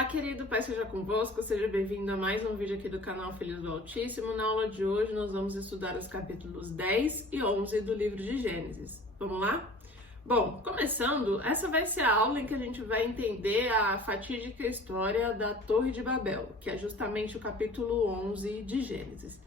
Olá, querido, Pai seja convosco, seja bem-vindo a mais um vídeo aqui do canal Filhos do Altíssimo. Na aula de hoje nós vamos estudar os capítulos 10 e 11 do livro de Gênesis. Vamos lá? Bom, começando, essa vai ser a aula em que a gente vai entender a fatídica história da Torre de Babel, que é justamente o capítulo 11 de Gênesis.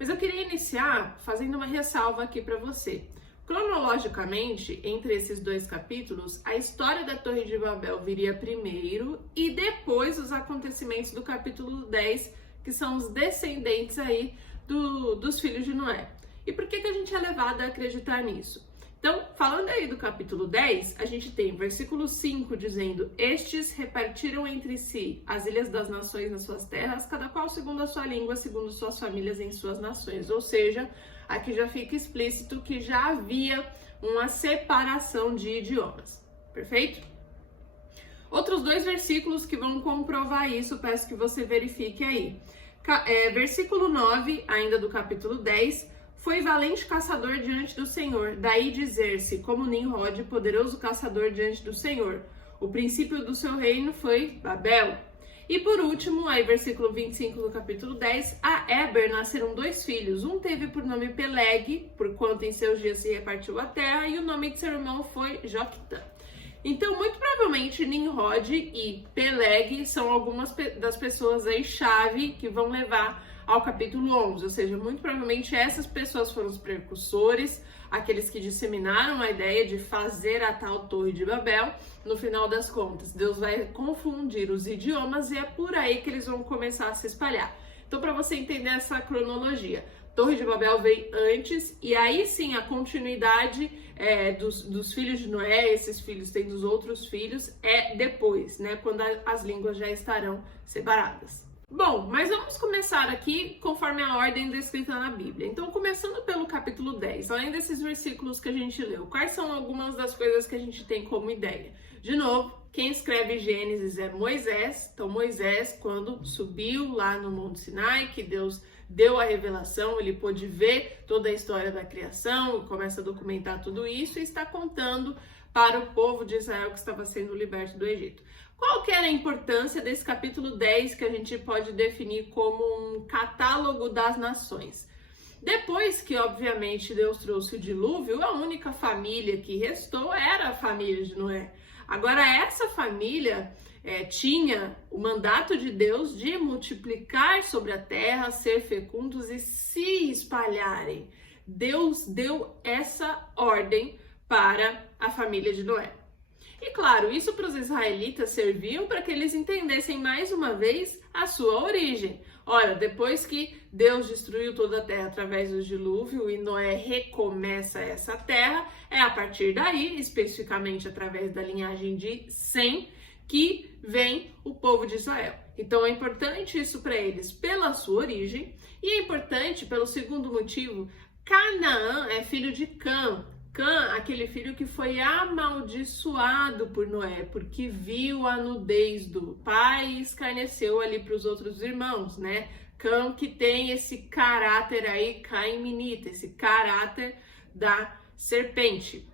Mas eu queria iniciar fazendo uma ressalva aqui para você. Cronologicamente, entre esses dois capítulos, a história da Torre de Babel viria primeiro e depois os acontecimentos do capítulo 10, que são os descendentes aí dos filhos de Noé. E por que a gente é levado a acreditar nisso? Então, falando aí do capítulo 10, a gente tem versículo 5 dizendo: estes repartiram entre si as ilhas das nações nas suas terras, cada qual segundo a sua língua, segundo suas famílias em suas nações. Ou seja, aqui já fica explícito que já havia uma separação de idiomas. Perfeito? Outros dois versículos que vão comprovar isso, peço que você verifique aí. Versículo 9, ainda do capítulo 10. Foi valente caçador diante do Senhor, daí dizer-se, como Nimrod, poderoso caçador diante do Senhor. O princípio do seu reino foi Babel. E por último, aí versículo 25 do capítulo 10, a Eber nasceram dois filhos. Um teve por nome Peleg, porquanto em seus dias se repartiu a terra, e o nome de seu irmão foi Joctã. Então, muito provavelmente, Nimrod e Peleg são algumas das pessoas aí chave que vão levar ao capítulo 11, ou seja, muito provavelmente essas pessoas foram os precursores, aqueles que disseminaram a ideia de fazer a tal Torre de Babel. No final das contas, Deus vai confundir os idiomas e é por aí que eles vão começar a se espalhar. Então, para você entender essa cronologia, Torre de Babel veio antes e aí sim a continuidade dos filhos de Noé, esses filhos têm dos outros filhos, é depois, né, quando as línguas já estarão separadas. Bom, mas vamos começar aqui conforme a ordem descrita na Bíblia. Então, começando pelo capítulo 10, além desses versículos que a gente leu, quais são algumas das coisas que a gente tem como ideia? De novo, quem escreve Gênesis é Moisés. Então, Moisés, quando subiu lá no Monte Sinai, que Deus deu a revelação, ele pôde ver toda a história da criação, começa a documentar tudo isso e está contando para o povo de Israel que estava sendo liberto do Egito. Qual que era a importância desse capítulo 10 que a gente pode definir como um catálogo das nações? Depois que, obviamente, Deus trouxe o dilúvio, a única família que restou era a família de Noé. Agora, essa família tinha o mandato de Deus de multiplicar sobre a terra, ser fecundos e se espalharem. Deus deu essa ordem para a família de Noé. E claro, isso para os israelitas serviu para que eles entendessem mais uma vez a sua origem. Ora, depois que Deus destruiu toda a terra através do dilúvio e Noé recomeça essa terra, é a partir daí, especificamente através da linhagem de Sem, que vem o povo de Israel. Então é importante isso para eles pela sua origem e é importante pelo segundo motivo. Canaã é filho de Cã. Cã, aquele filho que foi amaldiçoado por Noé, porque viu a nudez do pai e escarneceu ali para os outros irmãos, né? Cã que tem esse caráter aí, cainita, esse caráter da serpente.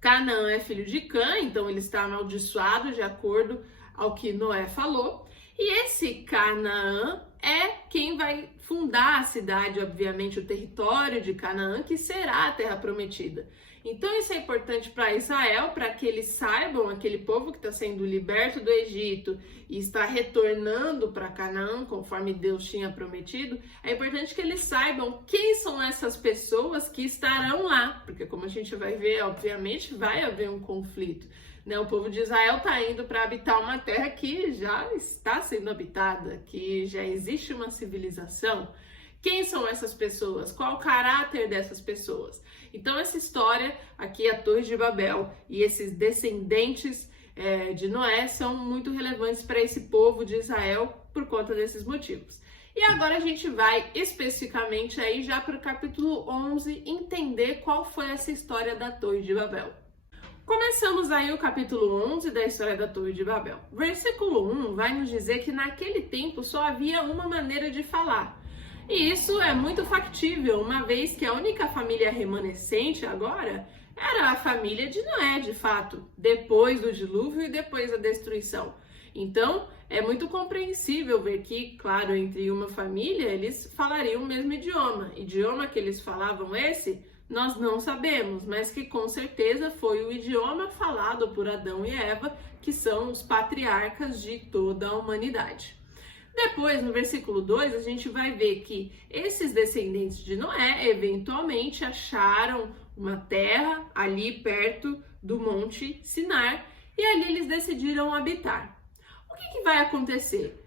Canaã é filho de Cã, então ele está amaldiçoado de acordo ao que Noé falou. E esse Canaã é quem vai fundar a cidade, obviamente, o território de Canaã, que será a terra prometida. Então isso é importante para Israel, para que eles saibam, aquele povo que está sendo liberto do Egito e está retornando para Canaã, conforme Deus tinha prometido, é importante que eles saibam quem são essas pessoas que estarão lá, porque como a gente vai ver, obviamente, vai haver um conflito. O povo de Israel está indo para habitar uma terra que já está sendo habitada, que já existe uma civilização. Quem são essas pessoas? Qual o caráter dessas pessoas? Então essa história aqui, a Torre de Babel e esses descendentes de Noé são muito relevantes para esse povo de Israel por conta desses motivos. E agora a gente vai especificamente aí já para o capítulo 11 entender qual foi essa história da Torre de Babel. Começamos aí o capítulo 11 da história da Torre de Babel. Versículo 1 vai nos dizer que naquele tempo só havia uma maneira de falar. E isso é muito factível, uma vez que a única família remanescente agora era a família de Noé, de fato, depois do dilúvio e depois da destruição. Então, é muito compreensível ver que, claro, entre uma família, eles falariam o mesmo idioma. Idioma que eles falavam esse, nós não sabemos, mas que com certeza foi o idioma falado por Adão e Eva, que são os patriarcas de toda a humanidade. Depois, no versículo 2, a gente vai ver que esses descendentes de Noé eventualmente acharam uma terra ali perto do Monte Sinar e ali eles decidiram habitar. O que vai acontecer?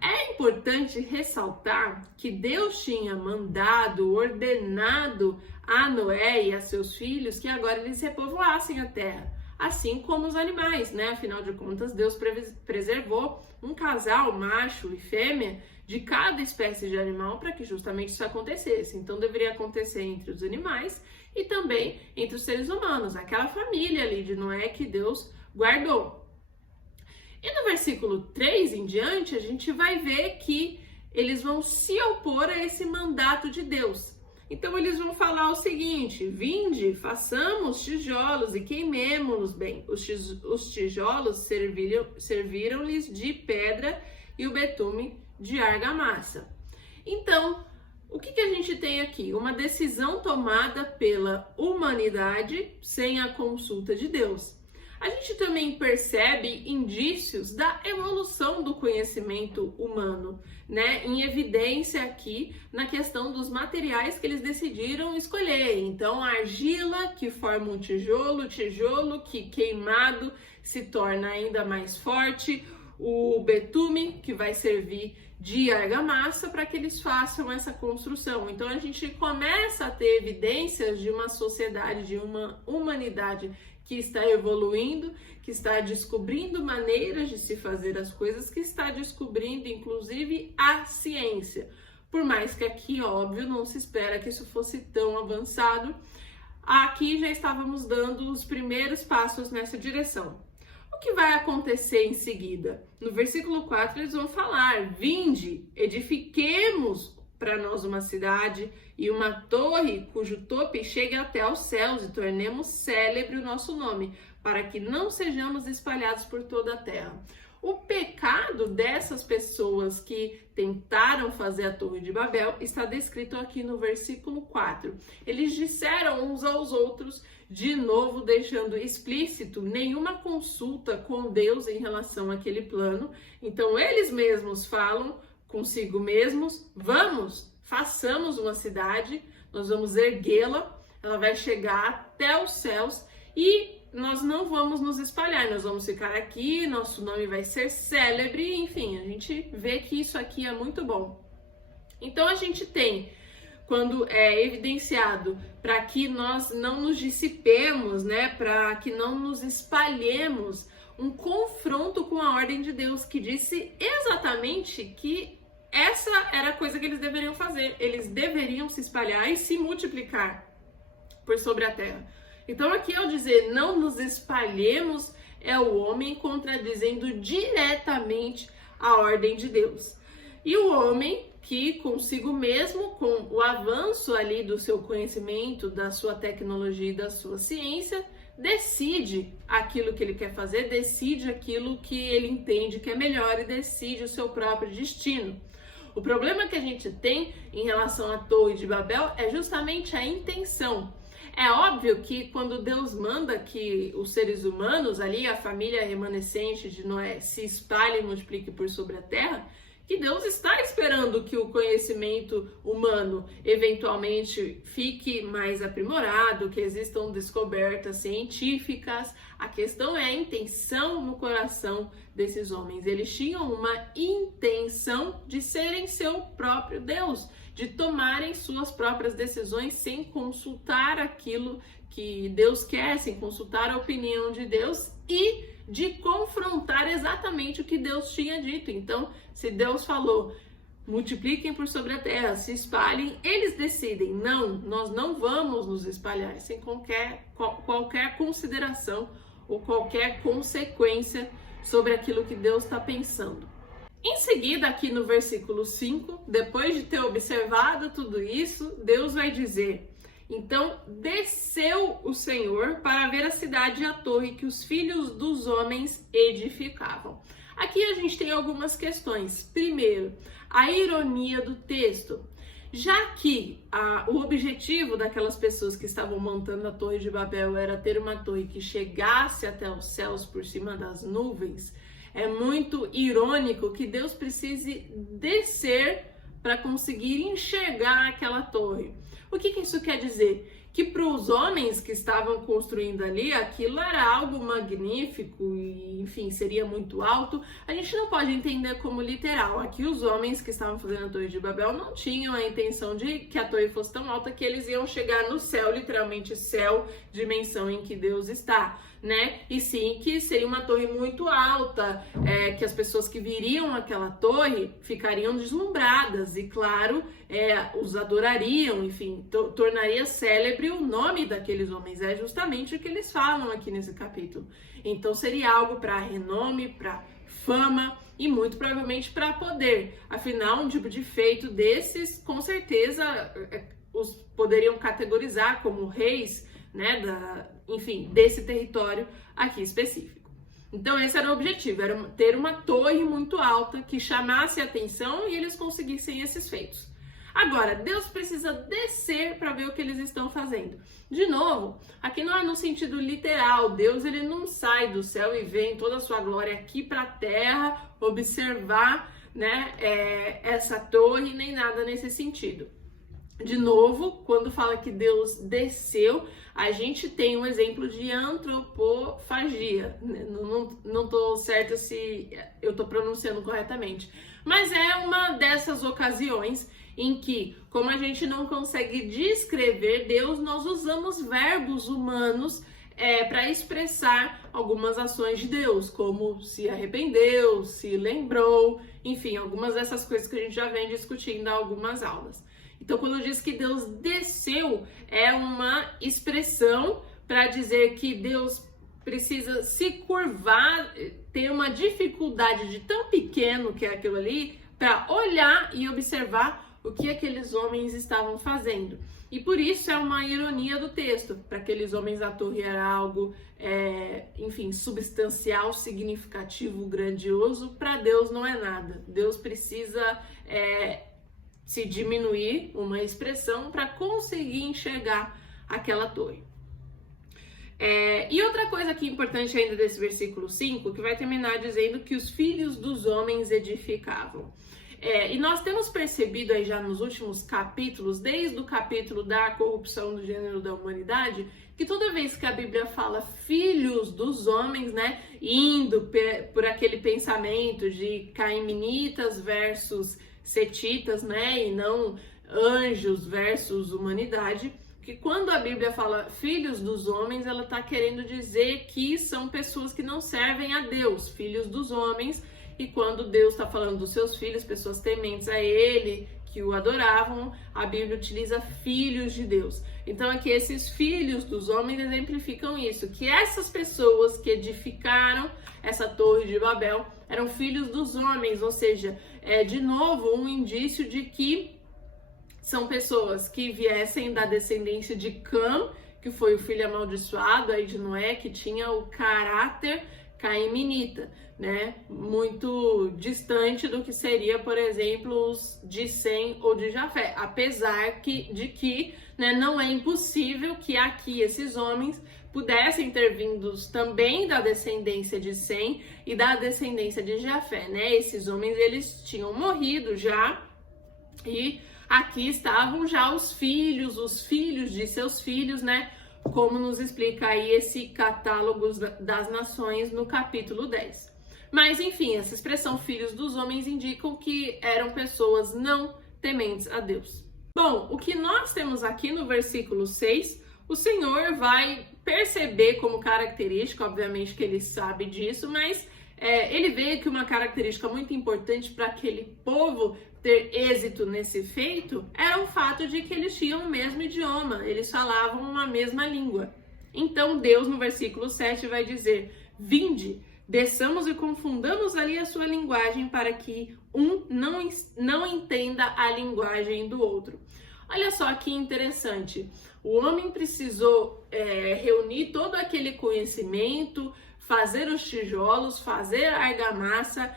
É importante ressaltar que Deus tinha mandado, ordenado a Noé e a seus filhos que agora eles repovoassem a terra, assim como os animais, né? Afinal de contas, Deus preservou um casal, macho e fêmea, de cada espécie de animal para que justamente isso acontecesse. Então, deveria acontecer entre os animais e também entre os seres humanos, aquela família ali de Noé que Deus guardou. E no versículo 3 em diante, a gente vai ver que eles vão se opor a esse mandato de Deus. Então, eles vão falar o seguinte: vinde, façamos tijolos e queimemo-los bem. Os tijolos serviram-lhes de pedra e o betume de argamassa. Então, o que a gente tem aqui? Uma decisão tomada pela humanidade sem a consulta de Deus. A gente também percebe indícios da evolução do conhecimento humano, né? Em evidência aqui na questão dos materiais que eles decidiram escolher. Então, a argila que forma um tijolo, tijolo que queimado se torna ainda mais forte, o betume que vai servir de argamassa para que eles façam essa construção. Então, a gente começa a ter evidências de uma sociedade, de uma humanidade que está evoluindo, que está descobrindo maneiras de se fazer as coisas, que está descobrindo, inclusive, a ciência. Por mais que aqui, óbvio, não se espera que isso fosse tão avançado, aqui já estávamos dando os primeiros passos nessa direção. O que vai acontecer em seguida? No versículo 4, eles vão falar: vinde, edifiquemos para nós uma cidade e uma torre cujo tope chegue até aos céus e tornemos célebre o nosso nome, para que não sejamos espalhados por toda a terra. O pecado dessas pessoas que tentaram fazer a Torre de Babel está descrito aqui no versículo 4. Eles disseram uns aos outros, de novo deixando explícito nenhuma consulta com Deus em relação àquele plano. Então eles mesmos falam consigo mesmos: vamos, façamos uma cidade, nós vamos erguê-la, ela vai chegar até os céus e nós não vamos nos espalhar, nós vamos ficar aqui, nosso nome vai ser célebre, enfim, a gente vê que isso aqui é muito bom. Então a gente tem, quando é evidenciado para que nós não nos dissipemos, né, para que não nos espalhemos, um confronto com a ordem de Deus, que disse exatamente que essa era a coisa que eles deveriam fazer. Eles deveriam se espalhar e se multiplicar por sobre a terra. Então aqui ao dizer não nos espalhemos, é o homem contradizendo diretamente a ordem de Deus. E o homem que consigo mesmo, com o avanço ali do seu conhecimento, da sua tecnologia e da sua ciência, decide aquilo que ele quer fazer, decide aquilo que ele entende que é melhor e decide o seu próprio destino. O problema que a gente tem em relação à Torre de Babel é justamente a intenção. É óbvio que quando Deus manda que os seres humanos, ali a família remanescente de Noé, se espalhe e multiplique por sobre a terra, que Deus está esperando que o conhecimento humano eventualmente fique mais aprimorado, que existam descobertas científicas. A questão é a intenção no coração desses homens. Eles tinham uma intenção de serem seu próprio Deus, de tomarem suas próprias decisões sem consultar aquilo que Deus quer, sem consultar a opinião de Deus e de confrontar exatamente o que Deus tinha dito. Então, se Deus falou, multipliquem por sobre a terra, se espalhem, eles decidem, não, nós não vamos nos espalhar, sem qualquer consideração ou qualquer consequência sobre aquilo que Deus está pensando. Em seguida, aqui no versículo 5, depois de ter observado tudo isso, Deus vai dizer: então desceu o Senhor para ver a cidade e a torre que os filhos dos homens edificavam. Aqui a gente tem algumas questões. Primeiro, a ironia do texto. Já que o objetivo daquelas pessoas que estavam montando a Torre de Babel era ter uma torre que chegasse até os céus por cima das nuvens, é muito irônico que Deus precise descer para conseguir enxergar aquela torre. O que isso quer dizer? Que para os homens que estavam construindo ali, aquilo era algo magnífico e, enfim, seria muito alto. A gente não pode entender como literal. Aqui os homens que estavam fazendo a Torre de Babel não tinham a intenção de que a torre fosse tão alta que eles iam chegar no céu, literalmente céu, dimensão em que Deus está, né? E sim que seria uma torre muito alta, que as pessoas que viriam aquela torre ficariam deslumbradas e, claro, os adorariam, enfim, tornaria célebre o nome daqueles homens. É justamente o que eles falam aqui nesse capítulo. Então seria algo para renome, para fama e muito provavelmente para poder. Afinal, um tipo de feito desses, com certeza, os poderiam categorizar como reis, né, enfim, desse território aqui específico. Então esse era o objetivo, era ter uma torre muito alta que chamasse a atenção e eles conseguissem esses feitos. Agora, Deus precisa descer para ver o que eles estão fazendo. De novo, aqui não é no sentido literal. Deus, ele não sai do céu e vem toda a sua glória aqui para a terra observar, né, essa torre, nem nada nesse sentido. De novo, quando fala que Deus desceu, a gente tem um exemplo de antropofagia. Não estou certa se eu estou pronunciando corretamente, mas é uma dessas ocasiões em que, como a gente não consegue descrever Deus, nós usamos verbos humanos para expressar algumas ações de Deus, como se arrependeu, se lembrou, enfim, algumas dessas coisas que a gente já vem discutindo há algumas aulas. Então, quando diz que Deus desceu, é uma expressão para dizer que Deus precisa se curvar, ter uma dificuldade de tão pequeno que é aquilo ali, para olhar e observar o que aqueles homens estavam fazendo. E por isso é uma ironia do texto. Para aqueles homens a torre era algo, enfim, substancial, significativo, grandioso. Para Deus não é nada. Deus precisa se diminuir, uma expressão, para conseguir enxergar aquela torre. E outra coisa aqui importante ainda desse versículo 5, que vai terminar dizendo que os filhos dos homens edificavam. E nós temos percebido aí já nos últimos capítulos, desde o capítulo da corrupção do gênero da humanidade, que toda vez que a Bíblia fala filhos dos homens, né, indo por aquele pensamento de caiminitas versus setitas, né, e não anjos versus humanidade, que quando a Bíblia fala filhos dos homens, ela está querendo dizer que são pessoas que não servem a Deus, filhos dos homens. E quando Deus está falando dos seus filhos, pessoas tementes a Ele, que o adoravam, a Bíblia utiliza filhos de Deus. Então aqui esses filhos dos homens exemplificam isso, que essas pessoas que edificaram essa torre de Babel eram filhos dos homens, ou seja, de novo um indício de que são pessoas que viessem da descendência de Cã, que foi o filho amaldiçoado aí de Noé, que tinha o caráter caiminita, né? Muito distante do que seria, por exemplo, os de Sem ou de Jafé, apesar de que, né, não é impossível que aqui esses homens pudessem ter vindos também da descendência de Sem e da descendência de Jafé, né? Esses homens, eles tinham morrido já e aqui estavam já os filhos de seus filhos, né? Como nos explica aí esse catálogo das nações no capítulo 10. Mas, enfim, essa expressão filhos dos homens indicam que eram pessoas não tementes a Deus. Bom, o que nós temos aqui no versículo 6, o Senhor vai perceber como característica, obviamente que ele sabe disso, mas ele vê que uma característica muito importante para aquele povo ter êxito nesse feito era o fato de que eles tinham o mesmo idioma, eles falavam uma mesma língua. Então Deus, no versículo 7, vai dizer: vinde, desçamos e confundamos ali a sua linguagem para que um não entenda a linguagem do outro. Olha só que interessante, o homem precisou reunir todo aquele conhecimento, fazer os tijolos, fazer a argamassa,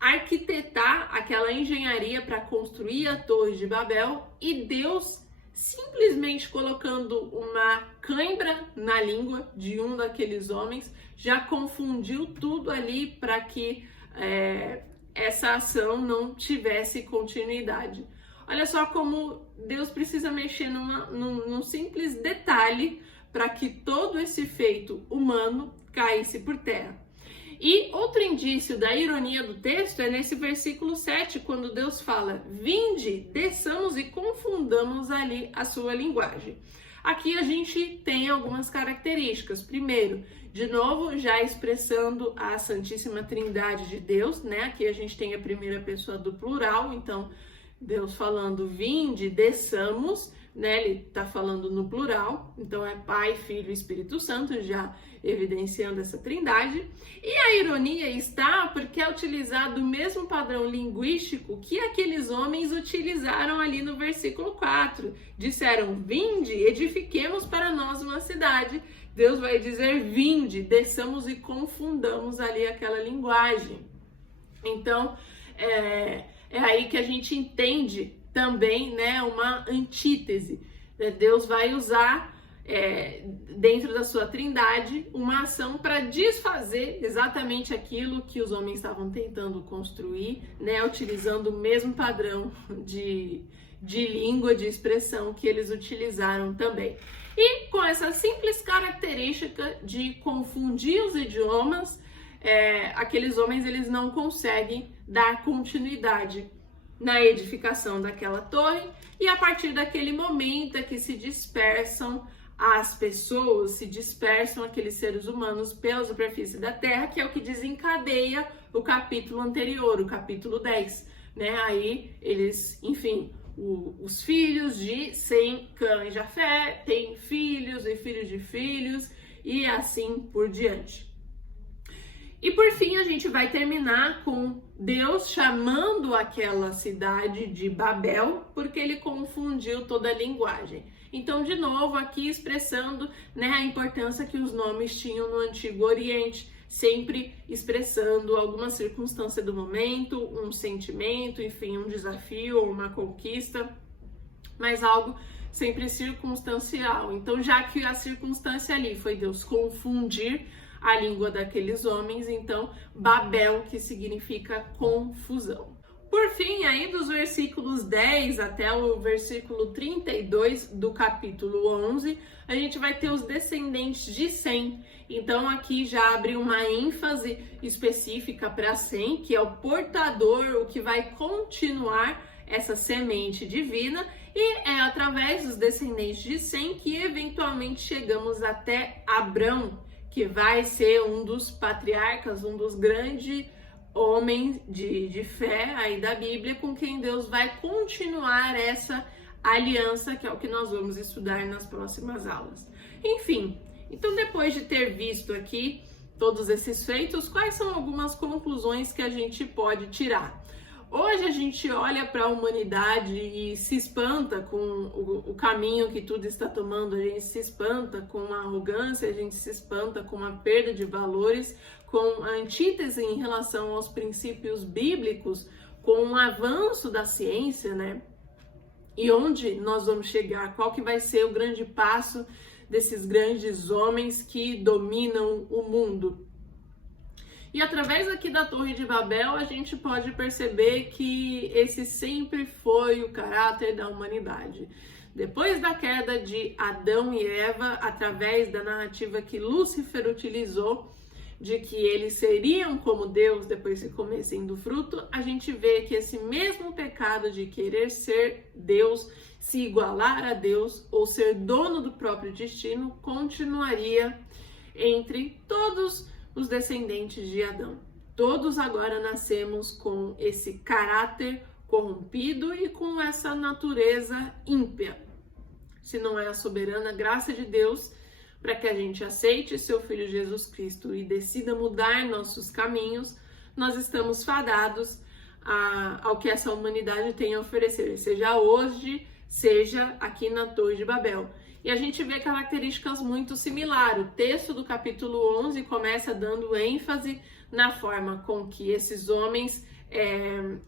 arquitetar aquela engenharia para construir a Torre de Babel, e Deus simplesmente colocando uma cãibra na língua de um daqueles homens já confundiu tudo ali para que essa ação não tivesse continuidade. Olha só como Deus precisa mexer num simples detalhe para que todo esse feito humano caísse por terra. E outro indício da ironia do texto é nesse versículo 7, quando Deus fala: vinde, desçamos e confundamos ali a sua linguagem. Aqui a gente tem algumas características. Primeiro, de novo, já expressando a Santíssima Trindade de Deus, né? Aqui a gente tem a primeira pessoa do plural, então Deus falando vinde, desçamos, né? Ele está falando no plural, então é Pai, Filho e Espírito Santo, já evidenciando essa trindade. E a ironia está porque é utilizado o mesmo padrão linguístico que aqueles homens utilizaram ali no versículo 4. Disseram, vinde, edifiquemos para nós uma cidade. Deus vai dizer, vinde, desçamos e confundamos ali aquela linguagem. Então, é aí que a gente entende também, né, uma antítese. Deus vai usar dentro da sua trindade uma ação para desfazer exatamente aquilo que os homens estavam tentando construir, né, utilizando o mesmo padrão de língua, de expressão que eles utilizaram também. E com essa simples característica de confundir os idiomas, aqueles homens eles não conseguem dar continuidade na edificação daquela torre, e a partir daquele momento é que se dispersam as pessoas, se dispersam aqueles seres humanos pela superfície da terra, que é o que desencadeia o capítulo anterior, o capítulo 10, né? Aí eles, enfim, os filhos de Sem, Cã e Jafé têm filhos e filhos de filhos e assim por diante. E por fim a gente vai terminar com Deus chamando aquela cidade de Babel porque ele confundiu toda a linguagem. Então, de novo, aqui expressando, né, a importância que os nomes tinham no Antigo Oriente, sempre expressando alguma circunstância do momento, um sentimento, enfim, um desafio ou uma conquista, mas algo sempre circunstancial. Então, já que a circunstância ali foi Deus confundir a língua daqueles homens, então Babel, que significa confusão. Por fim, aí dos versículos 10 até o versículo 32 do capítulo 11, a gente vai ter os descendentes de Sem. Então aqui já abre uma ênfase específica para Sem, que é o portador, o que vai continuar essa semente divina, e é através dos descendentes de Sem que eventualmente chegamos até Abrão, que vai ser um dos patriarcas, um dos grandes homens de fé aí da Bíblia, com quem Deus vai continuar essa aliança, que é o que nós vamos estudar nas próximas aulas. Enfim, então depois de ter visto aqui todos esses feitos, quais são algumas conclusões que a gente pode tirar? Hoje a gente olha para a humanidade e se espanta com o caminho que tudo está tomando, a gente se espanta com a arrogância, a gente se espanta com a perda de valores, com a antítese em relação aos princípios bíblicos, com o avanço da ciência, né? E onde nós vamos chegar? Qual que vai ser o grande passo desses grandes homens que dominam o mundo? E através aqui da Torre de Babel, a gente pode perceber que esse sempre foi o caráter da humanidade. Depois da queda de Adão e Eva, através da narrativa que Lúcifer utilizou, de que eles seriam como Deus depois que comessem do fruto, a gente vê que esse mesmo pecado de querer ser Deus, se igualar a Deus ou ser dono do próprio destino, continuaria entre todos os descendentes de Adão. Todos agora nascemos com esse caráter corrompido e com essa natureza ímpia. Se não é a soberana graça de Deus para que a gente aceite seu Filho Jesus Cristo e decida mudar nossos caminhos, nós estamos fadados ao que essa humanidade tem a oferecer, seja hoje, seja aqui na Torre de Babel. E a gente vê características muito similares. O texto do capítulo 11 começa dando ênfase na forma com que esses homens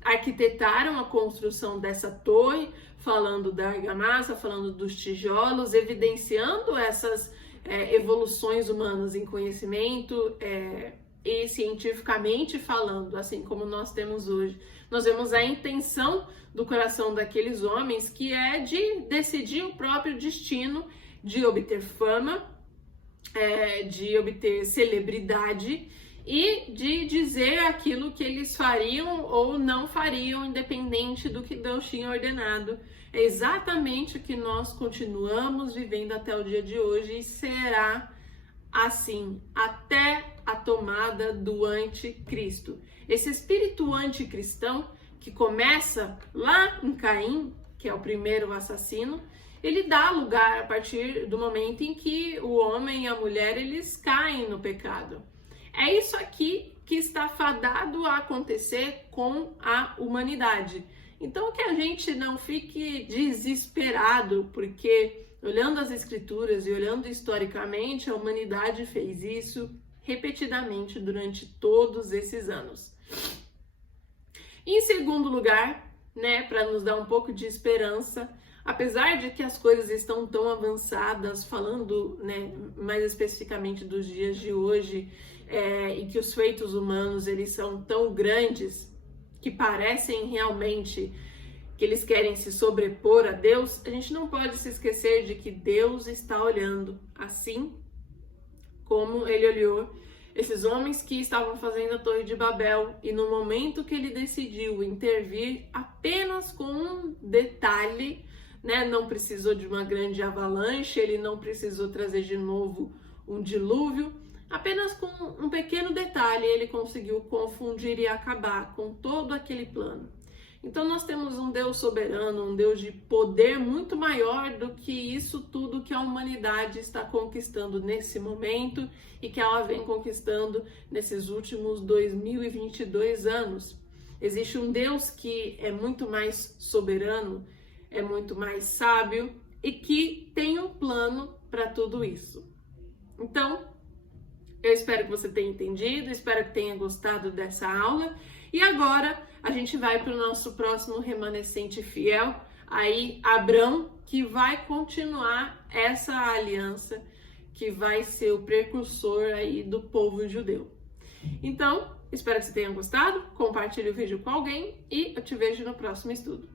arquitetaram a construção dessa torre, falando da argamassa, falando dos tijolos, evidenciando essas evoluções humanas em conhecimento e cientificamente falando, assim como nós temos hoje. Nós vemos a intenção do coração daqueles homens, que é de decidir o próprio destino, de obter fama, de obter celebridade e de dizer aquilo que eles fariam ou não fariam, independente do que Deus tinha ordenado. É exatamente o que nós continuamos vivendo até o dia de hoje e será assim até a tomada do anticristo. Esse espírito anticristão que começa lá em Caim, que é o primeiro assassino, ele dá lugar a partir do momento em que o homem e a mulher eles caem no pecado. É isso aqui que está fadado a acontecer com a humanidade. Então que a gente não fique desesperado, porque olhando as escrituras e olhando historicamente, a humanidade fez isso repetidamente durante todos esses anos. Em segundo lugar, para nos dar um pouco de esperança, apesar de que as coisas estão tão avançadas, falando mais especificamente dos dias de hoje, e que os feitos humanos eles são tão grandes que parecem realmente que eles querem se sobrepor a Deus, a gente não pode se esquecer de que Deus está olhando, assim como ele olhou esses homens que estavam fazendo a Torre de Babel, e no momento que ele decidiu intervir apenas com um detalhe, não precisou de uma grande avalanche, ele não precisou trazer de novo um dilúvio, apenas com um pequeno detalhe ele conseguiu confundir e acabar com todo aquele plano. Então nós temos um Deus soberano, um Deus de poder muito maior do que isso tudo que a humanidade está conquistando nesse momento e que ela vem conquistando nesses últimos 2022 anos. Existe um Deus que é muito mais soberano, é muito mais sábio e que tem um plano para tudo isso. Então, eu espero que você tenha entendido, espero que tenha gostado dessa aula. E agora a gente vai para o nosso próximo remanescente fiel, aí Abrão, que vai continuar essa aliança, que vai ser o precursor aí do povo judeu. Então, espero que você tenha gostado, compartilhe o vídeo com alguém e eu te vejo no próximo estudo.